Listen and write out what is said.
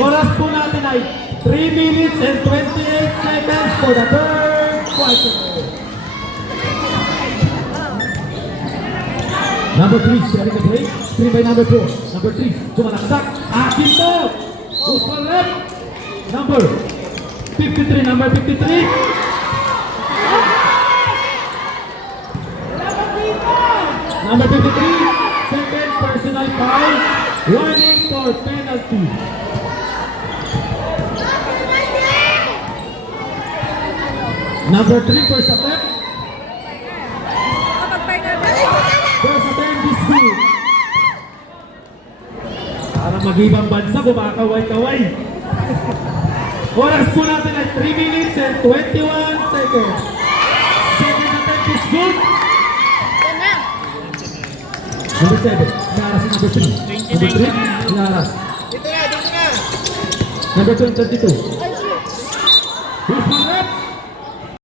Oras po natin ay 3 minutes and 28 seconds for the third quarter. Number 3, sharing the break. Screen by number 4. Number 3, Jumalaksak. Akin to! Usman rep. Number 53, number 53. Number 53, second personal foul. Warning for penalty. Number 3, first attempt. First attempt is good. Para mag-ibang bansa, kumakaway-kaway. Oras po natin ay 3 minutes and 21 seconds. Second attempt is good. Number 7, inaras si number 3. Number 3, inaras. Dito na, dito na. Number 22.